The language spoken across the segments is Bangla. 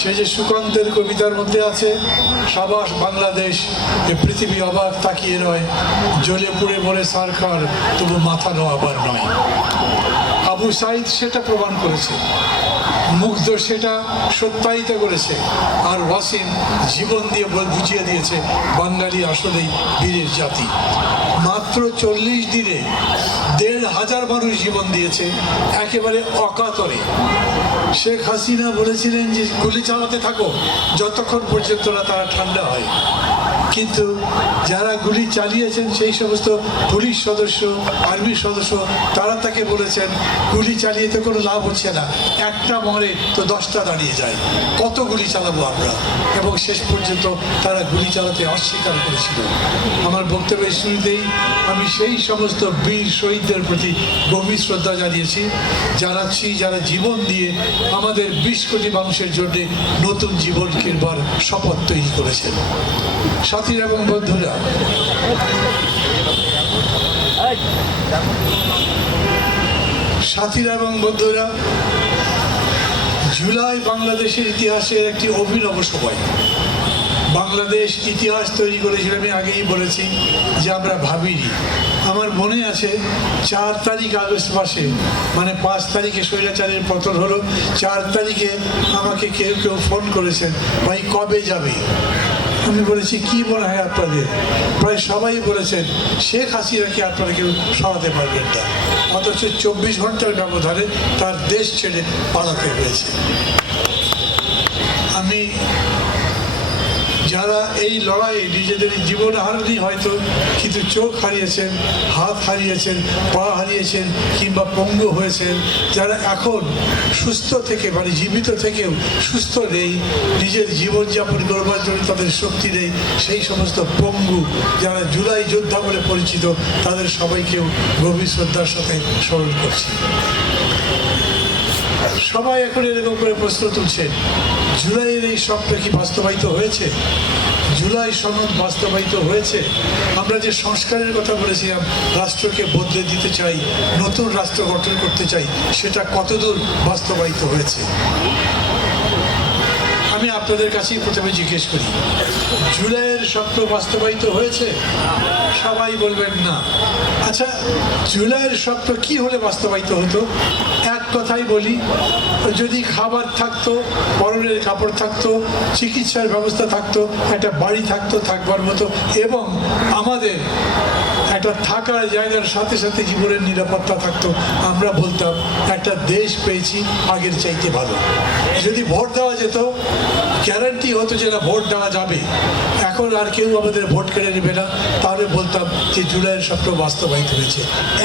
সে যে সুকান্তের কবিতার মধ্যে আছে, সাবাস বাংলাদেশ, এ পৃথিবী অবাক তাকিয়ে রয়, জ্বলে পুড়ে বলে সরকার তবু মাথা নোয়াবার নয়। আবু সাইদ সেটা প্রমাণ করেছে, মুগ্ধ সেটা সত্যায়িত করেছে, আর ওয়াসিম জীবন দিয়ে বুঝিয়ে দিয়েছে বাঙালি আসলেই বীরের জাতি। মাত্র 40 দিনে 1,500 মানুষ জীবন দিয়েছে একেবারে অকাতরে। শেখ হাসিনা বলেছিলেন যে গুলি চালাতে থাকো যতক্ষণ পর্যন্ত না তারা ঠান্ডা হয়, কিন্তু যারা গুলি চালিয়েছেন সেই সমস্ত পুলিশ সদস্য, আর্মি সদস্য, তারা তাকে বলেছেন গুলি চালিয়ে তো কোনো লাভ হচ্ছে না, একটা মরে তো 10টা দাঁড়িয়ে যায়, কত গুলি চালাবো আমরা। এবং শেষ পর্যন্ত তারা গুলি চালাতে অস্বীকার করেছিল। আমার বক্তব্যের শুরুতেই আমি সেই সমস্ত বীর শহীদদের প্রতি গভীর শ্রদ্ধা জানাচ্ছি যারা জীবন দিয়ে আমাদের 20 কোটি মানুষের জন্য নতুন জীবন কিনবার শপথ তৈরি করেছেন। সাথীরা এবং বন্ধুরা, জুলাই বাংলাদেশের ইতিহাসের একটি অভিনব সময়। বাংলাদেশ ইতিহাস তৈরি করেছিল, আমি আগেই বলেছি যে আমরা ভাবিনি। আমার মনে আছে 4 তারিখ আগস্ট মাসে, মানে 5 তারিখে স্বৈরাচারের পতন হলো, 4 তারিখে আমাকে কেউ ফোন করেছেন, ভাই কবে যাবে? আমি বলেছি কি মনে হয় আপনাদের? প্রায় সবাই বলেছেন শেখ হাসিনাকে আপনারা কেউ সরাতে পারবেন না। অথচ 24 ঘন্টার ব্যবধানে তার দেশ ছেড়ে পালাতে হয়েছে। আমি যারা এই লড়াইয়ে নিজেদের জীবন হারানি হয়তো, কিন্তু চোখ হারিয়েছেন, হাত হারিয়েছেন, পা হারিয়েছেন, কিংবা পঙ্গু হয়েছেন, যারা এখন সুস্থ থেকে মানে জীবিত থেকেও সুস্থ নেই, নিজের জীবনযাপন করবার জন্য তাদের শক্তি নেই, সেই সমস্ত পঙ্গু যারা জুলাই যোদ্ধা বলে পরিচিত, তাদের সবাইকেও গভীর শ্রদ্ধার সাথে স্মরণ করছি। সবাই এখন এরকম করে প্রশ্ন তুলছে, জুলাইয়ের এই স্বপ্ন কি বাস্তবায়িত হয়েছে? জুলাই সনদ বাস্তবায়িত হয়েছে? আমরা যে সংস্কারের কথা বলেছিলাম, রাষ্ট্রকে বদলে দিতে চাই, নতুন রাষ্ট্র গঠন করতে চাই, সেটা কতদূর বাস্তবায়িত হয়েছে? আমি আপনাদের কাছেই প্রথমে জিজ্ঞেস করি, জুলাইয়ের স্বপ্ন বাস্তবায়িত হয়েছে? সবাই বলবেন না। আচ্ছা, জুলাইয়ের স্বপ্ন কি হলে বাস্তবায়িত হতো? এক কথাই বলি, যদি খাবার থাকতো, পরনের কাপড় থাকতো, চিকিৎসার ব্যবস্থা থাকতো, একটা বাড়ি থাকতো থাকবার মতো, এবং আমাদের একটা থাকার জায়গার সাথে সাথে জীবনের নিরাপত্তা থাকতো, আমরা বলতাম একটা দেশ পেয়েছি আগের চাইতে ভালো। যদি ভোট দেওয়া যেত, গ্যারান্টি হতো যে না ভোট দেওয়া যাবে, এখন আর কেউ আমাদের ভোট কেড়ে নেবে না, তাহলে বলতাম যে জুলাইয়ের স্বপ্ন বাস্তবায়িত হয়েছে।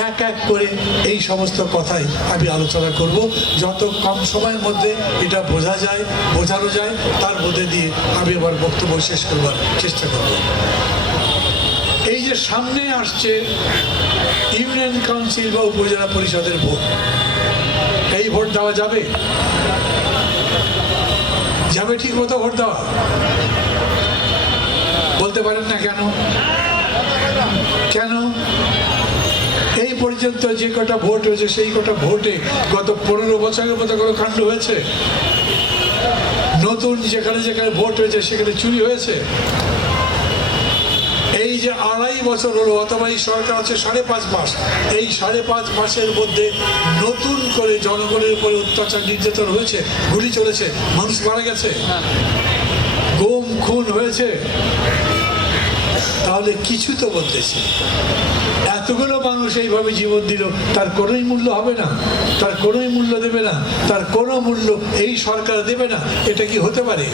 এক এক করে এই সমস্ত কথাই আমি আলোচনা করব, যত কম সময়ের মধ্যে এটা বোঝানো যায়, তার মধ্যে দিয়ে আমি আমার বক্তব্য শেষ করবার চেষ্টা করব। এই যে সামনে আসছে ইউনিয়ন কাউন্সিল বা উপজেলা পরিষদের ভোট, এই ভোট দেওয়া যাবে? যাবে ঠিক মতো ভোট দেওয়া? বলতে পারেন না কেন? কেন? এই পর্যন্ত যে কটা ভোট হয়েছে, সেই কটা ভোটে গত 15 বছরের মতো কোনো কাণ্ড হয়েছে? নতুন যেখানে যেখানে ভোট হয়েছে সেখানে চুরি হয়েছে? এই যে 2.5 বছর হলো, অথবা এই সরকার আছে 5.5 মাস, এই 5.5 মাসের মধ্যে নতুন করে জনগণের উপরে অত্যাচার নির্যাতন হয়েছে, গুলি চলেছে, মানুষ মারা গেছে, গুম খুন হয়েছে, তাহলে কিছু তো বলতেছে। এতগুলো মানুষ এইভাবে জীবন দিল, তার কোনোই মূল্য হবে না? তার কোনোই মূল্য দেবে না? তার কোনো মূল্য এই সরকার দেবে না? এটা কি হতে পারে?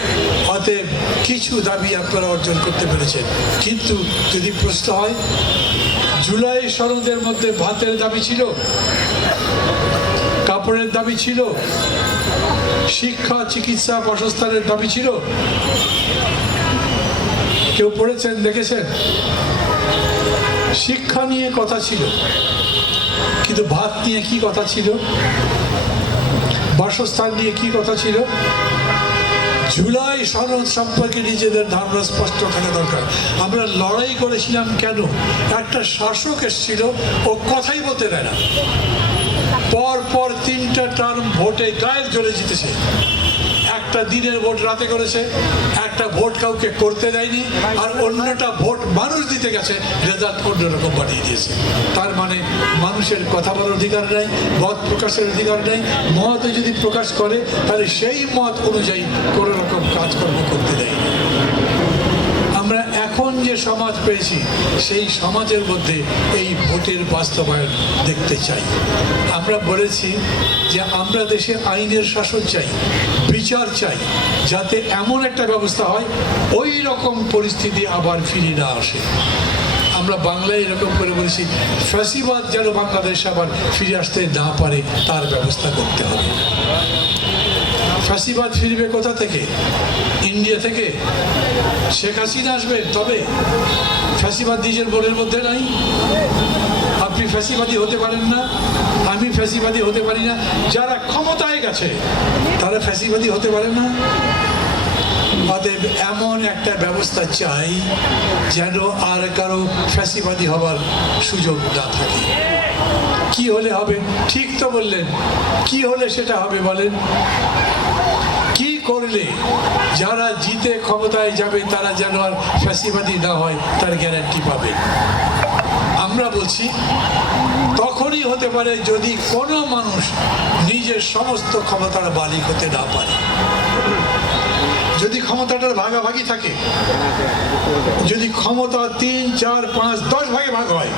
অতএব কিছু দাবি আপনারা অর্জন করতে পেরেছেন, কিন্তু যদি প্রশ্ন হয়, জুলাই সনদের মধ্যে ভাতের দাবি ছিল, কাপড়ের দাবি ছিল, শিক্ষা, চিকিৎসা, বাসস্থানের দাবি ছিল? কেউ পড়েছেন, দেখেছেন? শিক্ষা নিয়ে কথা ছিল, কিন্তু ভাত নিয়ে কি কথা ছিল? বাসস্থান নিয়ে কি কথা ছিল? জুলাই সনদ সম্পর্কে নিজেদের ধারণা স্পষ্ট থাকা দরকার। আমরা লড়াই করেছিলাম কেন? একটা শাসক এসেছিল, ও কথাই বলতে দেয় না, পর 3টা টার্ম ভোটে গায়ের জ্বলে জিতেছে। একটা দিনের ভোট রাতে করেছে, একটা ভোট কাউকে করতে দেয়নি, আর অন্যটা ভোট মানুষ দিতে গেছে, রেজাল্ট অন্যরকম বানিয়ে দিয়েছে। তার মানে মানুষের কথা বলার অধিকার নেই, মত প্রকাশের অধিকার নেই। মত যদি প্রকাশ করে তাহলে সেই মত অনুযায়ী কোনো রকম কাজকর্ম করতে দেয়। আমরা এখন যে সমাজ পেয়েছি সেই সমাজের মধ্যে এই ভোটের বাস্তবায়ন দেখতে চাই। আমরা বলেছি যে আমরা দেশে আইনের শাসন চাই, বিচার চাই, যাতে এমন একটা ব্যবস্থা হয় ওই রকম পরিস্থিতি আবার ফিরে না আসে। আমরা বাংলায় এরকম করে বলেছি, ফ্যাসিবাদ যেন বাংলাদেশ আবার ফিরে আসতে না পারে তার ব্যবস্থা করতে হবে। ফ্যাসিবাদ ফিরবে কোথা থেকে? ইন্ডিয়া থেকে শেখ হাসিনা আসবে, তবে ফ্যাসিবাদ নিজের মনের মধ্যে নাই। আপনি ফ্যাসিবাদী হতে পারেন না, আমি ফ্যাসিবাদী হতে পারি না, যারা ক্ষমতায় গেছে তারা ফ্যাসিবাদী হতে পারে না। অতএব এমন একটা ব্যবস্থা চাই যেন আর কারো ফ্যাসিবাদী হবার সুযোগ না থাকে। কি হলে হবে? ঠিক তো বললেন, কি হলে সেটা হবে বলেন? কি করলে যারা জিতে ক্ষমতায় যাবে তারা যেন আর ফ্যাসিবাদী না হয় তার গ্যারান্টি পাবে? আমরা বলছি তখনই হতে পারে যদি কোনো মানুষ নিজের সমস্ত ক্ষমতার মালিক হতে না পারে। যদি ক্ষমতাটার ভাগাভাগি থাকে, যদি ক্ষমতা 3, 4, 5, 10 ভাগে ভাগ হয়,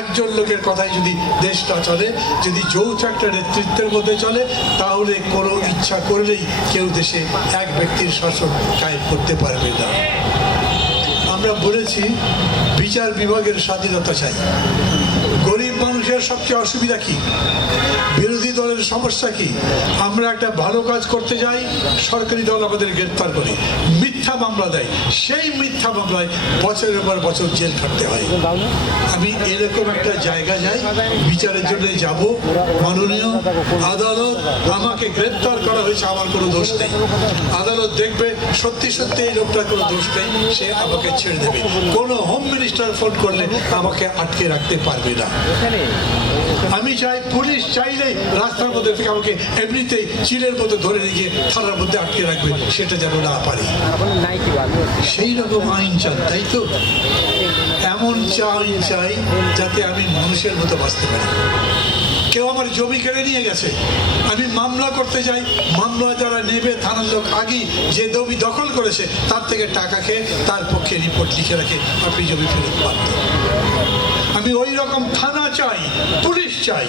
একজন লোকের কথায় যদি দেশটা চলে, যদি যৌথ একটা নেতৃত্বের মধ্যে চলে, তাহলে কোনো ইচ্ছা করলেই কেউ দেশে এক ব্যক্তির শাসন কায়েম করতে পারবে না। আমরা বলেছি বিচার বিভাগের স্বাধীনতা চাই। গরিব মানুষের সবচেয়ে অসুবিধা কি? বিরোধী দলের সমস্যা কি? আমরা একটা ভালো কাজ করতে যাই, সরকারি দল আমাদের গ্রেফতার করে মিথ্যা মামলা দেয়, সেই মিথ্যা মামলায় বছরের পর বছর জেল খাটতে হয়। আমি এরকম একটা জায়গা যাই, বিচারের জন্য যাব, মাননীয় আদালত আমাকে গ্রেফতার করা হয়েছে, আমার কোনো দোষ নেই। আদালত দেখবে সত্যি সত্যি এই লোকটার কোনো দোষ নেই, সে আমাকে ছেড়ে দেবে। কোনো হোম মিনিস্টার ফোন করলে আমাকে আটকে রাখতে পারবে না। আমি চাই পুলিশ চাইলেই রাস্তার মধ্যে থেকে আমাকে এমনিতেই চিলের মতো ধরে নিয়ে থানার মধ্যে আটকে রাখবে, সেটা যেন না পারে। সেই রকম আইন চান, তাই তো? এমন আইন চাই যাতে আমি মানুষের মতো বাঁচতে পারি। কেউ আমার জমি কেড়ে নিয়ে গেছে, আমি মামলা করতে যাই, মামলা যারা নেবে থানার লোক আগেই যে জমি দখল করেছে তার থেকে টাকা খেয়ে তার পক্ষে রিপোর্ট লিখে রাখে আপনি জমি ফেরত পান। আমি ওই রকম থানা চাই, পুলিশ চাই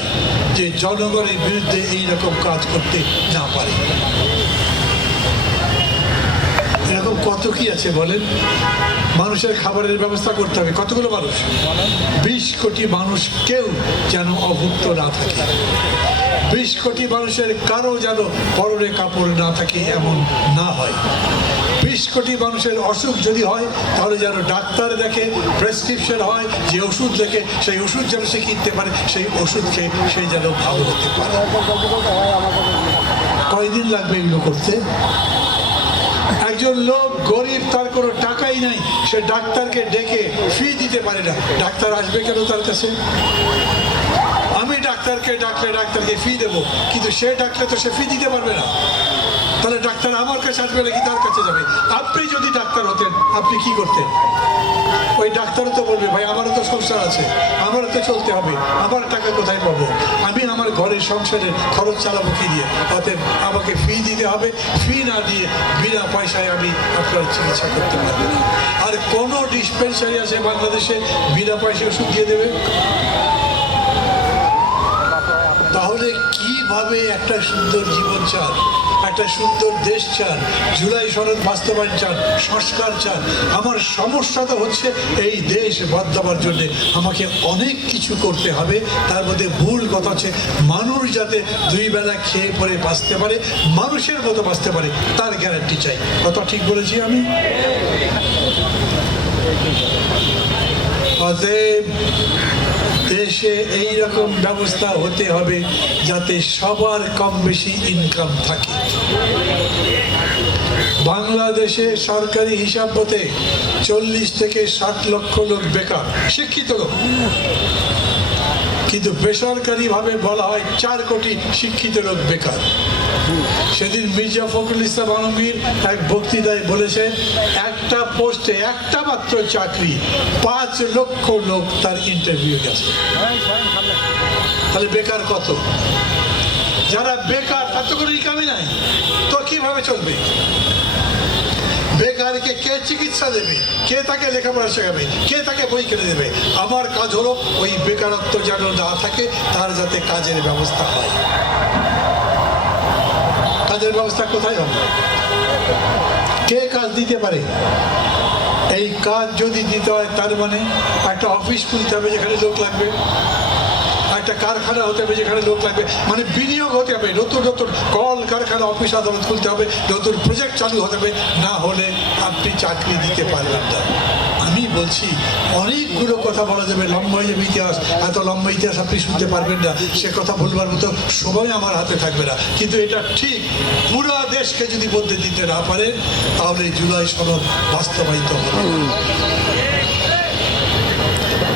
যে জনগণের বিরুদ্ধে এইরকম কাজ করতে না পারে। এরকম কত কি আছে বলেন? মানুষের খাবারের ব্যবস্থা করতে হবে। কতগুলো মানুষ? 20 কোটি মানুষ কেউ যেন অভুক্ত না থাকে। 20 কোটি মানুষের কারো যেন পরনে কাপড় না থাকে, এমন না হয়। 20 কোটি মানুষের অসুখ যদি হয় তাহলে যেন ডাক্তার দেখে, প্রেসক্রিপশন হয়, যে ওষুধ দেখে সেই ওষুধ যেন সে কিনতে পারে, সেই ওষুধ খেয়ে সে যেন ভালো হতে পারে। কয়দিন লাগবে এগুলো করতে? একজন লোক গরিব, তার কোনো টাকাই নাই, সে ডাক্তারকে ডেকে ফি দিতে পারে না, ডাক্তার আসবে কেন তার কাছে? আমি ডাক্তারকে ডাকলে ডাক্তারকে ফি দেবো, কিন্তু সে ডাকলে তো সে ফি দিতে পারবে না। তাহলে ডাক্তার আমার কাছে আসবে নাকি তার কাছে যাবে? আপনি যদি ডাক্তার হতেন আপনি কি করতেন? ওই ডাক্তারও তো বলবে, ভাই আমারও তো সংসার আছে, আমারও তো চলতে হবে, আমার টাকা কোথায় পাবো? আমি আমার ঘরের সংসারের খরচ চালাবো কি দিয়ে? অতএব আমাকে ফি দিতে হবে, ফি না দিয়ে বিনা পয়সায় আমি আপনার চিকিৎসা করতে পারবো না। আর কোনো ডিসপেন্সারি আছে বাংলাদেশে বিনা পয়সায় ওষুধ দিয়ে দেবে? তাহলে কিভাবে একটা সুন্দর জীবন চান, একটা সুন্দর দেশ চান, জুলাই সনদ বাস্তবায়ন চান, সংস্কার চান? আমার সমস্যা তো হচ্ছে এই দেশ বদলাবার জন্য আমাকে অনেক কিছু করতে হবে। তার মধ্যে মূল কথা হচ্ছে মানুষ যাতে 2 বেলা খেয়ে পরে বাঁচতে পারে, মানুষের মতো বাঁচতে পারে, তার গ্যারান্টি চাই। কথা ঠিক বলেছি আমি? অতএব দেশে এইরকম ব্যবস্থা হতে হবে যাতে সবার কম বেশি ইনকাম থাকে। বাংলাদেশে সরকারি হিসাব মতে 40 থেকে 60 লক্ষ লোক বেকার, শিক্ষিত লোক, কিন্তু বেসরকারি ভাবে বলা হয় 4 কোটি শিক্ষিত লোক বেকার। সেদিন মির্জা ফখরুল ইসলাম আলমগীর এক বক্তৃতায় বলেছে, একটা পোস্টে একটা মাত্র চাকরি, 5 লক্ষ লোক তার ইন্টারভিউ গেছে। তাহলে বেকার কত? যারা বেকার তার তো কোনো ইনকামই নাই, তো কিভাবে চলবে? বেকারকে কে চিকিৎসা দেবে? কে তাকে লেখাপড়া শেখাবে? কে তাকে বই কিনে দেবে? আমার কাজ হলো ওই বেকারত্ব যেন না থাকে, তার যাতে কাজের ব্যবস্থা হয়। কাজের ব্যবস্থা কোথায় হবে? কে কাজ দিতে পারে? এই কাজ যদি দিতে হয় তার মানে একটা অফিস খুলতে হবে যেখানে লোক লাগবে, একটা কারখানা হতে হবে যেখানে লোক লাগবে, মানে বিনিয়োগ হতে হবে, নতুন নতুন কল কারখানা অফিস আদালত খুলতে হবে, নতুন প্রজেক্ট চালু হতে হবে, না হলে আপনি চাকরি দিতে পারবেন না। আমি বলছি অনেকগুলো কথা বলা যাবে, লম্বা হয়ে যাবে ইতিহাস, এত লম্বা ইতিহাস আপনি শুনতে পারবেন না, সে কথা বলবার মতো সময় আমার হাতে থাকবে না। কিন্তু এটা ঠিক, পুরো দেশকে যদি বদলে দিতে না পারেন তাহলে জুলাই সনদ বাস্তবায়িত হবে।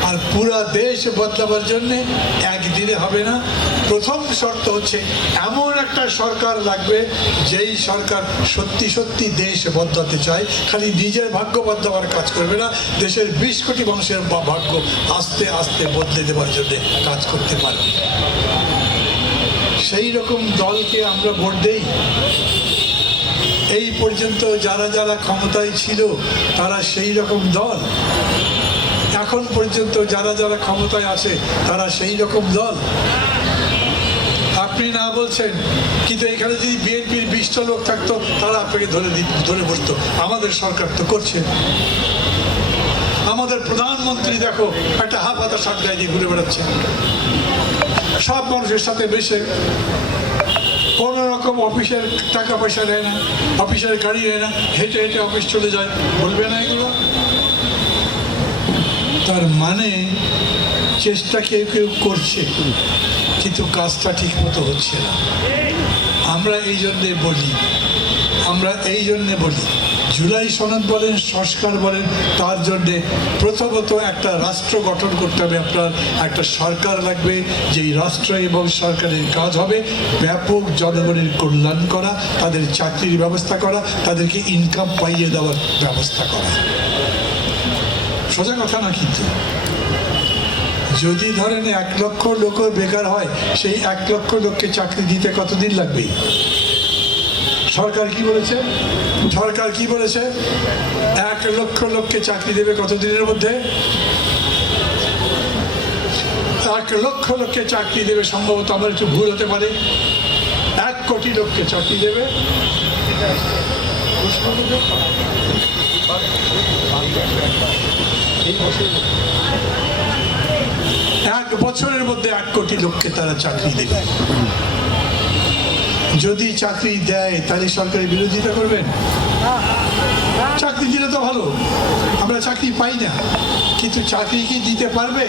আর পুরা দেশ বদলাবার জন্য একদিনে হবে না। প্রথম শর্ত হচ্ছে এমন একটা সরকার লাগবে যেই সরকার সত্যি সত্যি দেশ বদলাতে চায়, খালি নিজের ভাগ্য বদলাবার কাজ করবে না, দেশের 20 কোটি মানুষের ভাগ্য আস্তে আস্তে বদলে দেওয়ার জন্য কাজ করতে পারবে। সেই রকম দলকে আমরা ভোট দেই। এই পর্যন্ত যারা যারা ক্ষমতায় ছিল তারা সেই রকম দল, এখন পর্যন্ত যারা যারা ক্ষমতায় আছে তারা সেই রকম দল। আপনি না বলছেন, কিন্তু এখানে যদি বিএনপির 20টা লোক থাকতো তারা আপনাকে ধরে বসতো। আমাদের সরকার তো করছে। আমাদের প্রধানমন্ত্রী দেখো একটা হাফ হাতা শার্ট গায়ে দিয়ে ঘুরে বেড়াচ্ছে, সব মানুষের সাথে বেশে, কোন রকম অফিসের টাকা পয়সা নেয় না, অফিসের গাড়ি নেয় না, হেঁটে হেঁটে অফিস চলে যায়। বলবে না এগুলো? তার মানে চেষ্টা কেউ কেউ করছে, কিন্তু কাজটা ঠিক মতো হচ্ছে না। আমরা এই জন্যে বলি জুলাই সনদ বলেন, সংস্কার বলেন, তার জন্যে প্রথমত একটা রাষ্ট্র গঠন করতে হবে। আপনার একটা সরকার লাগবে, যেই রাষ্ট্র এবং সরকারের কাজ হবে ব্যাপক জনগণের কল্যাণ করা, তাদের চাকরির ব্যবস্থা করা, তাদেরকে ইনকাম পাইয়ে দেওয়ার ব্যবস্থা করা। সোজা কথা না। কিন্তু যদি ধরেন 1 লক্ষ লোক বেকার হয়, সেই 1 লক্ষ লোককে চাকরি দিতে কতদিন লাগবে? সরকার কি বলেছে? 1 লক্ষ লোককে চাকরি দেবে কতদিনের মধ্যে? 1 লক্ষ লোককে চাকরি দেবে, সম্ভবত আমার একটু ভুল হতে পারে, 1 কোটি লোককে চাকরি দেবে। এক বছরের মধ্যে 1 কোটি লোককে তারা চাকরি দেবে। যদি চাকরি দেয় তাহলে সরকারের বিরোধিতা করবেন? চাকরি দিলে তো ভালো, আমরা চাকরি পাই না, কিন্তু চাকরি কি দিতে পারবে?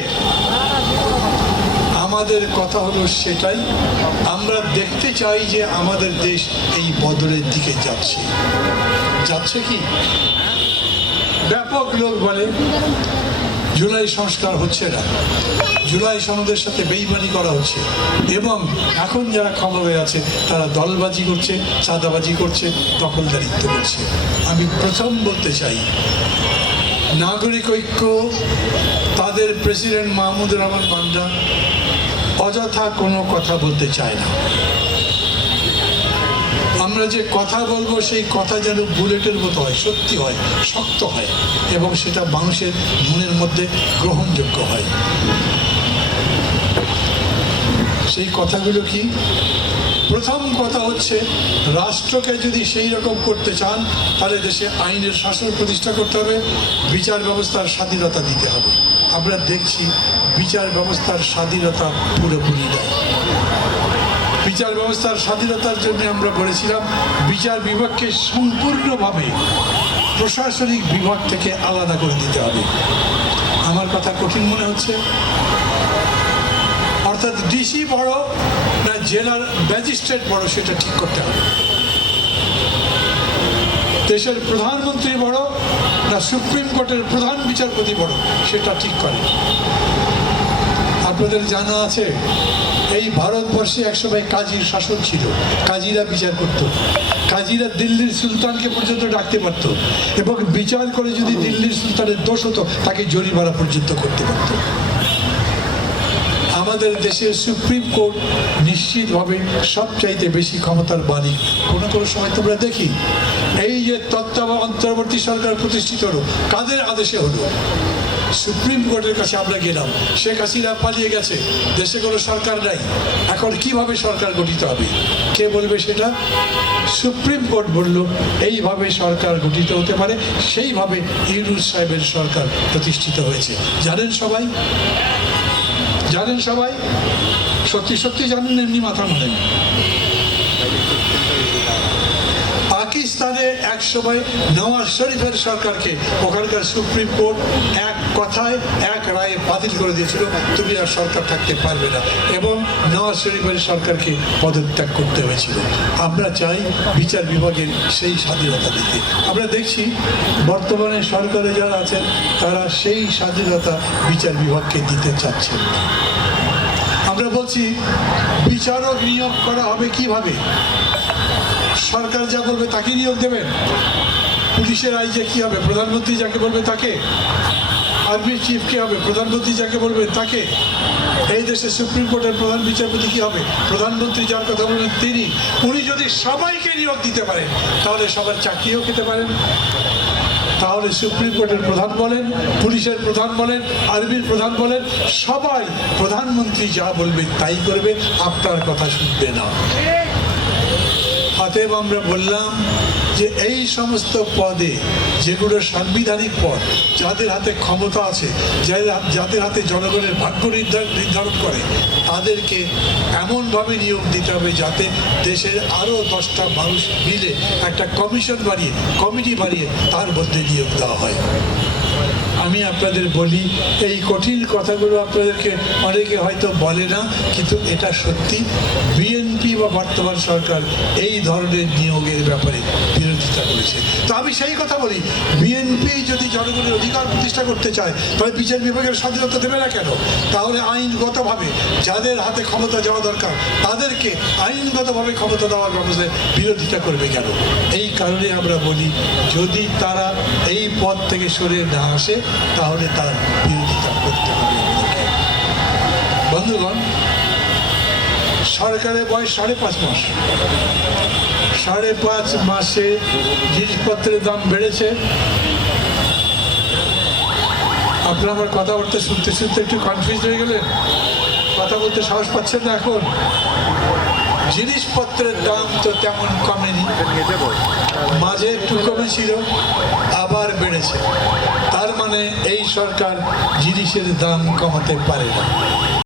আমাদের কথা হলো সেটাই। আমরা দেখতে চাই যে আমাদের দেশ এই বদলের দিকে যাচ্ছে কি? ব্যাপক লোক বলে জুলাই সংস্কার হচ্ছে না, জুলাই সনদের সাথে বেইমানি করা হচ্ছে, এবং এখন যারা ক্ষমতায় আছে তারা দলবাজি করছে, চাঁদাবাজি করছে, দখলদারিত্ব করছে। আমি প্রথম বলতে চাই, নাগরিক ঐক্য, তাদের প্রেসিডেন্ট মাহমুদুর রহমান বান্দা অযথা কোনো কথা বলতে চায় না। আমরা যে কথা বলবো সেই কথা যেন বুলেটের মতো হয়, সত্যি হয়, শক্ত হয়, এবং সেটা মানুষের মনের মধ্যে গ্রহণযোগ্য হয়। সেই কথাগুলো কি? প্রথম কথা হচ্ছে, রাষ্ট্রকে যদি সেই রকম করতে চান তাহলে দেশে আইনের শাসন প্রতিষ্ঠা করতে হবে, বিচার ব্যবস্থার স্বাধীনতা দিতে হবে। আমরা দেখছি বিচার ব্যবস্থার স্বাধীনতা পুরোপুরি নেই। বিচার ব্যবস্থার স্বাধীনতার জন্য আমরা বলেছিলাম বিচার বিভাগকে সম্পূর্ণভাবে প্রশাসনিক বিভাগ থেকে আলাদা করে দিতে হবে। আমার কথা কঠিন মনে হচ্ছে? অর্থাৎ ডিসি বড় না জেলার ম্যাজিস্ট্রেট বড় সেটা ঠিক করতে হবে। দেশের প্রধানমন্ত্রী বড় না সুপ্রিম কোর্টের প্রধান বিচারপতি বড় সেটা ঠিক করে। আপনাদের জানা আছে এই ভারতবর্ষে একসময় কাজীর শাসন ছিল, কাজীরা বিচার করত, কাজীরা দিল্লির সুলতানকে পর্যন্ত ডাকতে পারত এবং বিচার করে যদি দিল্লির সুলতানের দোষ হতো তাকে জরিমানা পর্যন্ত করতে পারত। আমাদের দেশের সুপ্রিম কোর্ট নিশ্চিতভাবে সবচাইতে বেশি ক্ষমতার মালিক। কোনো কোনো সময় তোমরা দেখি এই যে অন্তর্বর্তী সরকার প্রতিষ্ঠিত হলো কাদের আদেশে হলো? সুপ্রিম কোর্টের কাছে আমরা গেলাম, শেখ হাসিনা পালিয়ে গেছে, দেশে কোনো সরকার নাই, এখন কিভাবে সরকার গঠিত হবে? কে বলবে সেটা? সুপ্রিম কোর্ট বলল এইভাবে সরকার গঠিত হতে পারে, সেইভাবে ইউনূস সাহেবের সরকার প্রতিষ্ঠিত হয়েছে। জানেন সবাই? জানেন সবাই? সত্যি সত্যি জানেন, এমনি মাথা মানেন? পাকিস্তানে এক সময় নওয়াজ শরীফের সরকারকে ওখানকার সুপ্রিম কোর্ট এক কথায় এক রায়ে বাতিল করে দিয়েছিল, তুমি আর সরকার থাকতে পারবে না, এবং নওয়াজ শরীফের সরকারকে পদত্যাগ করতে হয়েছিল। আমরা চাই বিচার বিভাগের সেই স্বাধীনতা দিতে। আমরা দেখছি বর্তমানে সরকারে যারা আছেন তারা সেই স্বাধীনতা বিচার বিভাগকে দিতে চাচ্ছেন। আমরা বলছি বিচারক নিয়োগ করা হবে কিভাবে? সরকার যা বলবে তাকে নিয়োগ দেবেন। পুলিশের আইজি কি হবে? প্রধানমন্ত্রী যাকে বলবে তাকে। আর্মি চিফ কি হবে? প্রধানমন্ত্রী যাকে বলবে তাকে। এই দেশে সুপ্রিম কোর্টের প্রধান বিচারপতি কি হবে? প্রধানমন্ত্রী যার কথা বলবেন তিনি। উনি যদি সবাইকে নিয়োগ দিতে পারেন তাহলে সবার চাকরিও খেতে পারেন। তাহলে সুপ্রিম কোর্টের প্রধান বলেন, পুলিশের প্রধান বলেন, আর্মির প্রধান বলেন, সবাই প্রধানমন্ত্রী যা বলবে তাই করবে, আপনার কথা শুনবে না। অতএব আমরা বললাম যে এই সমস্ত পদে, যেগুলো সাংবিধানিক পদ, যাদের হাতে ক্ষমতা আছে, যাদের হাতে জনগণের ভাগ্য নির্ধারণ করে, তাদেরকে এমনভাবে নিয়োগ দিতে হবে যাতে দেশের আরও 10টা মানুষ মিলে একটা কমিশন বানিয়ে, কমিটি বানিয়ে তার মধ্যে নিয়োগ দেওয়া হয়। আমি আপনাদের বলি, এই কঠিন কথাগুলো আপনাদেরকে অনেকে হয়তো বলে না, কিন্তু এটা সত্যি। বিএনপি বা বর্তমান সরকার এই ধরনের নিয়োগের ব্যাপারে বিরোধিতা করেছে। তো আমি সেই কথা বলি, বিএনপি যদি জনগণের অধিকার প্রতিষ্ঠা করতে চায় তাহলে বিচার বিভাগের স্বাধীনতা দেবে না কেন? তাহলে আইনগতভাবে যাদের হাতে ক্ষমতা যাওয়া দরকার তাদেরকে আইনগতভাবে ক্ষমতা দেওয়ার ব্যবস্থায় বিরোধিতা করবে কেন? এই কারণে আমরা বলি, যদি তারা এই পদ থেকে সরে না আসে তাহলে তার বিরোধিতা করতে হবে। বন্ধুগণ, সরকারের বয়স 5.5 মাস। 5.5 মাসে জিনিসপত্রের দাম বেড়েছে। আপনারা আমার কথা বলতে শুনতে শুনতে একটু কনফিউজ হয়ে গেলেন, কথা বলতে সাহস পাচ্ছেন না। এখন জিনিসপত্রের দাম তো তেমন কমেনি, মাঝে একটু কমেছিল, আবার বেড়েছে। তার মানে এই সরকার জিনিসের দাম কমাতে পারে না।